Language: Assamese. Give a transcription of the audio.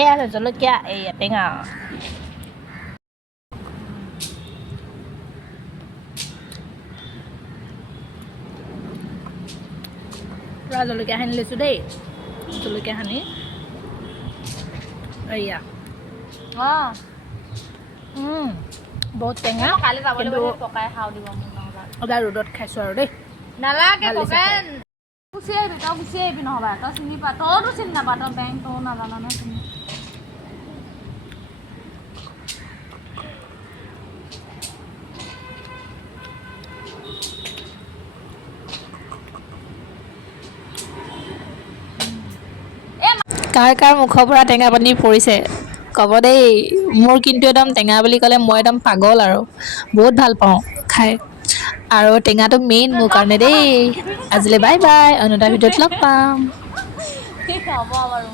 এয়া আছে জলকীয়া এইয়া টেঙা পুৰা জলকীয়া সানি লৈছোঁ দেই জলকীয়া সানি এইয়া বহুত টেঙা কালি যাব কিন্তু লাগিব পকাই খাওঁ দিব মোক নহ'বা সদায় ৰ'দত খাইছোঁ আৰু দেই নালাগে পকাই গুচি আহিবি তই গুচি আহিবি নহ'বা তই চিনি পা তইতো চিনি নাপা তই বেংক তইও নাজান ন চিনি কাৰ কাৰ মুখৰ পৰা টেঙা পানী পৰিছে ক'ব দেই মোৰ কিন্তু একদম টেঙা বুলি ক'লে মই একদম পাগল আৰু বহুত ভাল পাওঁ খাই আৰু টেঙাটো মেইন মোৰ কাৰণে দেই আজিলৈ বাই বাই অন্য এটা ভিডিঅ'ত লগ পাম হ'ব বাৰু